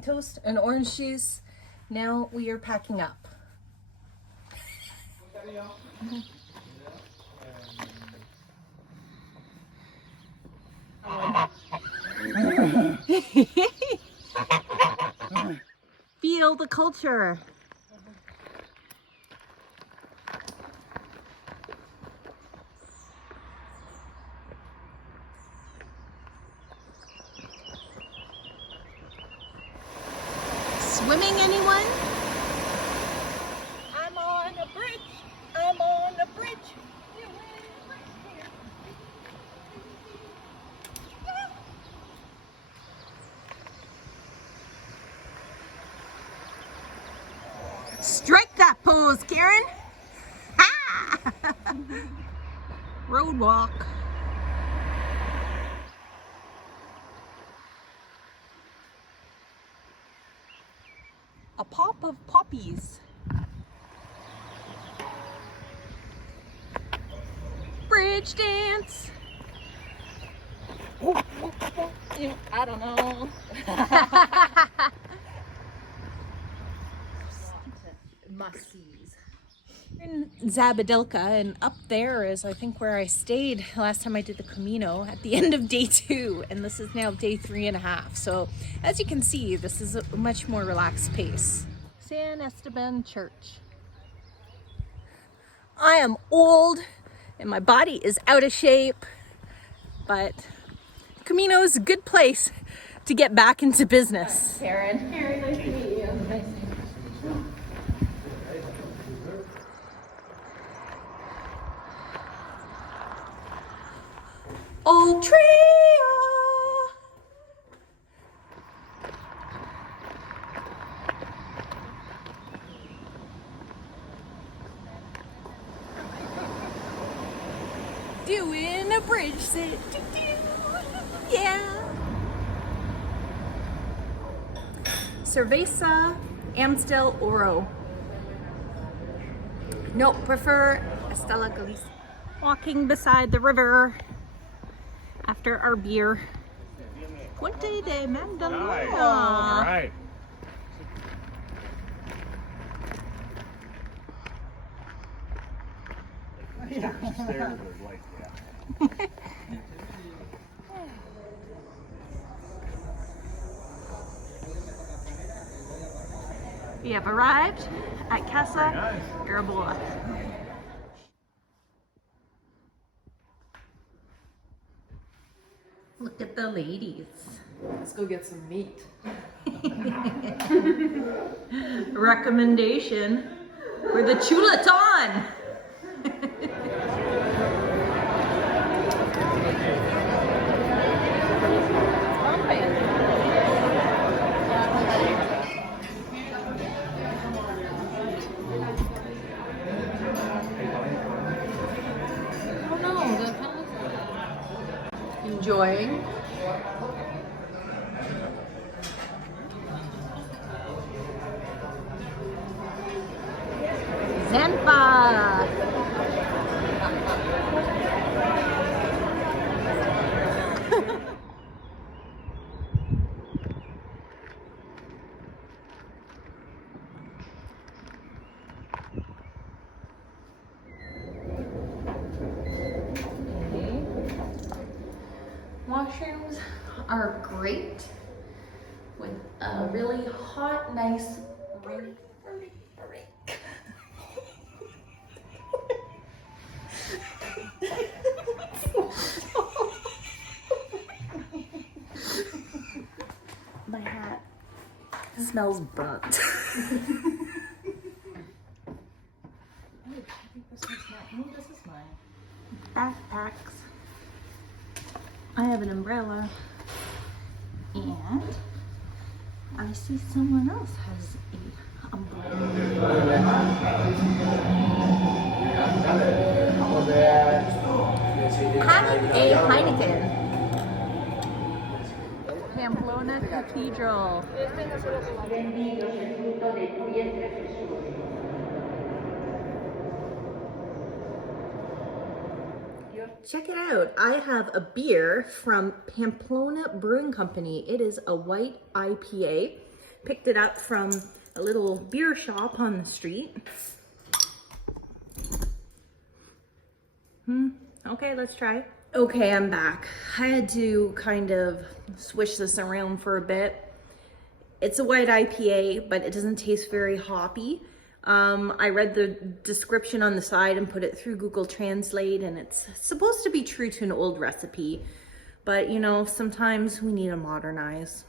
and toast and orange juice. Now we are packing up. Feel the culture. Swimming, anyone? I'm on a bridge. I'm on a bridge. Strike that pose, Karen. Ah! Road walk. A pop of poppies. Bridge dance. I don't know. Must-sees. In Zabadilka, and up there is, I think, where I stayed last time I did the Camino at the end of day 2, and this is now day 3.5. So as you can see, this is a much more relaxed pace. San Esteban Church. I am old and my body is out of shape, but Camino is a good place to get back into business. Karen. Karen, nice to meet you. Nice to meet you. Old Tria! Doing a bridge sit. Yeah. Cerveza Amstel Oro. No, prefer Estela Galicia. Walking beside the river after our beer. Puente de Magdalena. All right. We have arrived at Casa Arabola. Look at the ladies. Let's go get some meat. Recommendation for the chuleton. Enjoying. Zampa. Washrooms are great with a really hot, nice break. My hat smells burnt. This is mine. Backpacks. I have an umbrella, and I see someone else has an umbrella. Having a Heineken. Pamplona Cathedral. Check it out. I have a beer from Pamplona Brewing Company. It is a white IPA. Picked it up from a little beer shop on the street. Okay, let's try. Okay, I'm back. I had to kind of swish this around for a bit. It's a white IPA, but it doesn't taste very hoppy. I read the description on the side and put it through Google Translate, and it's supposed to be true to an old recipe. But you know, sometimes we need to modernize.